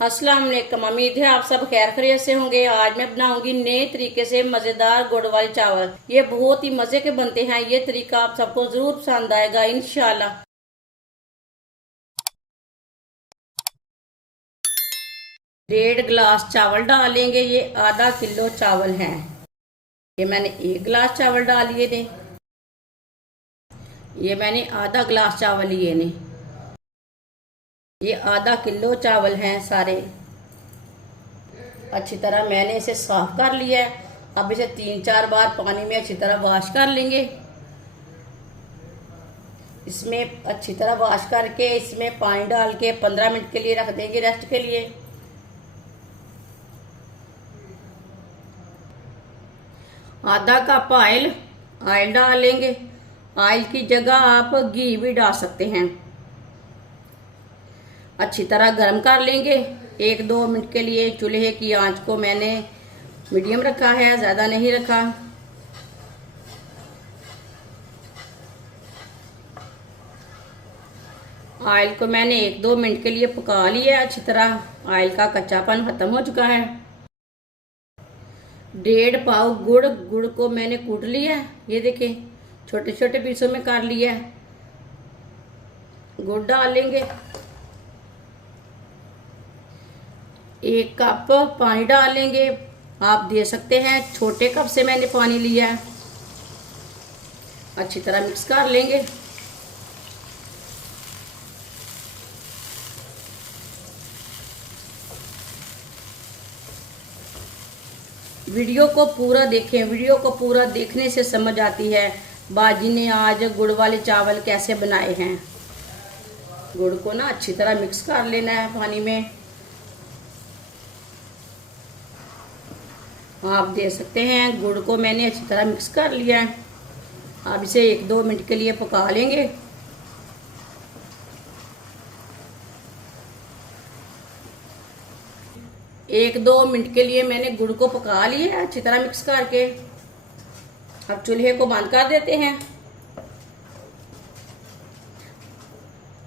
अस्सलाम वालेकुम। उम्मीद है आप सब खैर खैरियत से होंगे। आज मैं बनाऊंगी नए तरीके से मजेदार गुड़ वाले चावल। ये बहुत ही मजे के बनते हैं। ये तरीका आप सबको जरूर पसंद आएगा इंशाल्लाह। 1.5 गिलास चावल डालेंगे। ये आधा किलो चावल हैं। ये मैंने 1 गिलास चावल डाल लिए थे। ये मैंने आधा गिलास चावल लिए ने। ये आधा किलो चावल हैं सारे। अच्छी तरह मैंने इसे साफ कर लिया है। अब इसे 3-4 बार पानी में अच्छी तरह वॉश कर लेंगे। इसमें अच्छी तरह वॉश करके इसमें पानी डाल के 15 मिनट के लिए रख देंगे रेस्ट के लिए। आधा कप ऑयल डाल लेंगे। ऑयल की जगह आप घी भी डाल सकते हैं। अच्छी तरह गर्म कर लेंगे 1-2 मिनट के लिए। चूल्हे की आंच को मैंने मीडियम रखा है, ज़्यादा नहीं रखा। ऑयल को मैंने 1-2 मिनट के लिए पका लिया है। अच्छी तरह ऑयल का कच्चापन खत्म हो चुका है। 1.5 पाव गुड़ को मैंने कूट लिया है। ये देखिए छोटे छोटे पीसों में काट लिया है। गुड़ डाल लेंगे। 1 कप पानी डाल लेंगे। आप दे सकते हैं, छोटे कप से मैंने पानी लिया है। अच्छी तरह मिक्स कर लेंगे। वीडियो को पूरा देखें। वीडियो को पूरा देखने से समझ आती है बाजी ने आज गुड़ वाले चावल कैसे बनाए हैं। गुड़ को ना अच्छी तरह मिक्स कर लेना है पानी में। आप दे सकते हैं, गुड़ को मैंने अच्छी तरह मिक्स कर लिया है। अब इसे 1-2 मिनट के लिए पका लेंगे। एक दो मिनट के लिए मैंने गुड़ को पका लिया है अच्छी तरह मिक्स करके। अब चूल्हे को बंद कर देते हैं।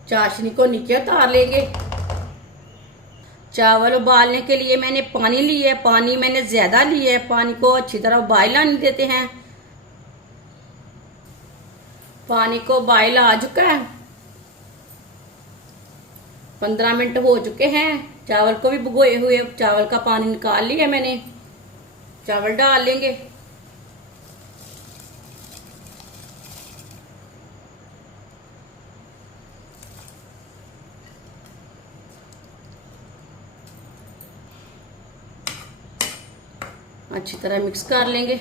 चाशनी को नीचे उतार लेंगे। चावल उबालने के लिए मैंने पानी लिया है। पानी मैंने ज्यादा लिया है। पानी को अच्छी तरह उबाल आने देते हैं। पानी को उबाल आ चुका है। 15 मिनट हो चुके हैं। चावल को भी भिगोए हुए चावल का पानी निकाल लिया मैंने। चावल डाल लेंगे। अच्छी तरह मिक्स कर लेंगे।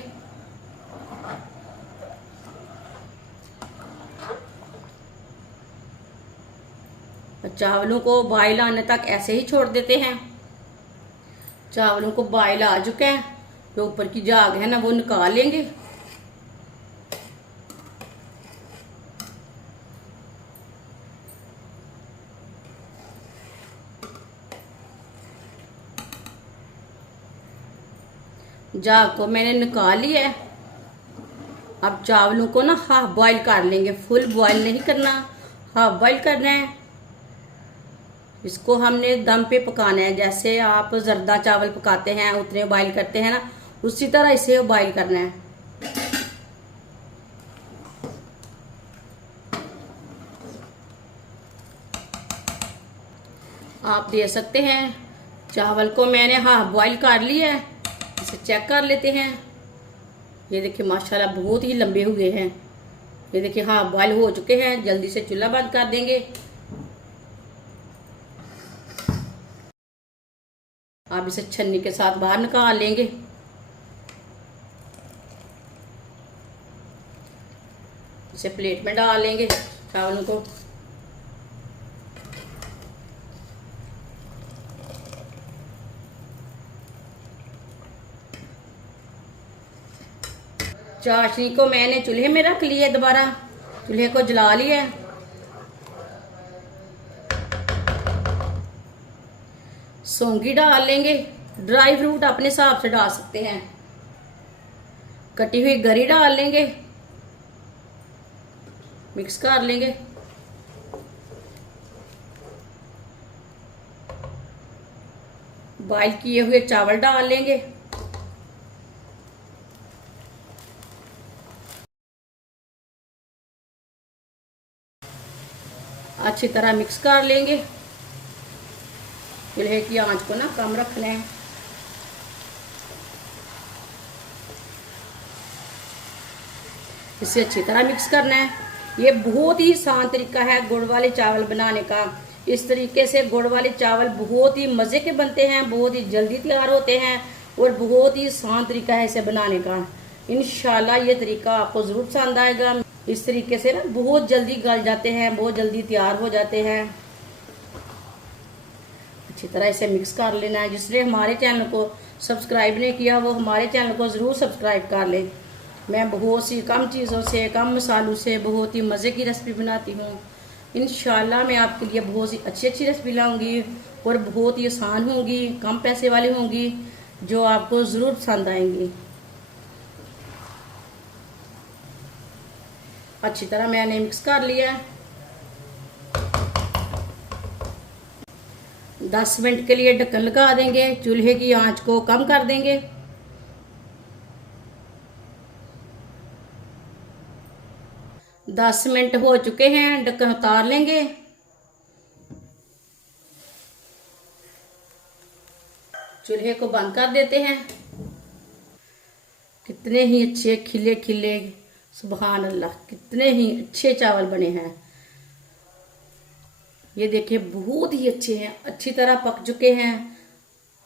चावलों को बॉयल आने तक ऐसे ही छोड़ देते हैं। चावलों को बॉयल आ चुका है। जो ऊपर की झाग है ना वो निकाल लेंगे। झाग को मैंने निकाल लिया है। अब चावलों को ना हाफ बॉईल कर लेंगे। फुल बॉईल नहीं करना, हाफ बॉईल करना है। इसको हमने दम पे पकाना है। जैसे आप जर्दा चावल पकाते हैं उतने बॉईल करते हैं ना, उसी तरह इसे बॉईल करना है। आप दे सकते हैं, चावल को मैंने हाफ बॉईल कर लिया है। इसे चेक कर लेते हैं। ये देखिए माशाल्लाह बहुत ही लंबे हुए हैं। ये देखिए हाफ बॉईल हो चुके हैं। जल्दी से चूल्हा बंद कर देंगे। आप इसे छन्नी के साथ बाहर निकाल लेंगे। इसे प्लेट में डाल लेंगे चावलों को। चाशनी को मैंने चूल्हे में रख लिया। दोबारा चूल्हे को जला लिया। सौंगी डाल लेंगे। ड्राई फ्रूट अपने हिसाब से डाल सकते हैं। कटी हुई गरी डाल लेंगे। मिक्स कर लेंगे। बॉईल किए हुए चावल डाल लेंगे। अच्छी तरह मिक्स कर लेंगे। चूल्हे की आंच को ना कम रखना है। इसे अच्छी तरह मिक्स करना है। ये बहुत ही आसान तरीका है गुड़ वाले चावल बनाने का। इस तरीके से गुड़ वाले चावल बहुत ही मज़े के बनते हैं, बहुत ही जल्दी तैयार होते हैं और बहुत ही आसान तरीका है इसे बनाने का। इंशाल्लाह ये तरीका आपको ज़रूर पसंद आएगा। इस तरीके से ना बहुत जल्दी गल जाते हैं, बहुत जल्दी तैयार हो जाते हैं। अच्छी तरह इसे मिक्स कर लेना है। जिसने हमारे चैनल को सब्सक्राइब नहीं किया वो हमारे चैनल को ज़रूर सब्सक्राइब कर लें। मैं बहुत सी कम चीज़ों से, कम मसालों से बहुत ही मज़े की रेसिपी बनाती हूँ। इंशाल्लाह मैं आपके लिए बहुत सी अच्छी अच्छी रेसिपी लाऊंगी और बहुत ही आसान होंगी, कम पैसे वाली होंगी, जो आपको ज़रूर पसंद आएंगी। अच्छी तरह मैंने मिक्स कर लिया है। 10 मिनट के लिए ढक्कन लगा देंगे। चूल्हे की आंच को कम कर देंगे। दस मिनट हो चुके हैं, ढक्कन उतार लेंगे। चूल्हे को बंद कर देते हैं। कितने ही अच्छे खिले खिले, सुभान अल्लाह, कितने ही अच्छे चावल बने हैं। ये देखिए बहुत ही अच्छे हैं, अच्छी तरह पक चुके हैं।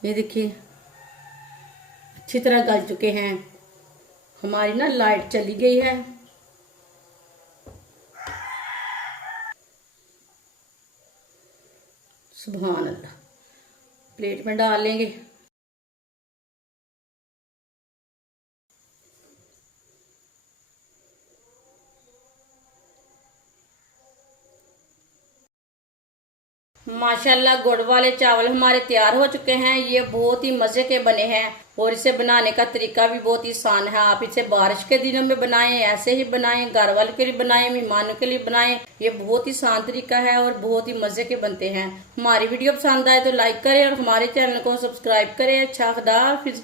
ये देखिए अच्छी तरह गल चुके हैं। हमारी ना लाइट चली गई है। सुभान अल्लाह। प्लेट में डाल लेंगे। माशाल्लाह गुड़ वाले चावल हमारे तैयार हो चुके हैं। ये बहुत ही मज़े के बने हैं और इसे बनाने का तरीका भी बहुत ही आसान है। आप इसे बारिश के दिनों में बनाएं, ऐसे ही बनाएं, घर वाले के लिए बनाएं, मेहमानों के लिए बनाएं। ये बहुत ही आसान तरीका है और बहुत ही मज़े के बनते हैं। हमारी वीडियो पसंद आए तो लाइक करें और हमारे चैनल को सब्सक्राइब करें। अच्छा, खुदा हाफिज़।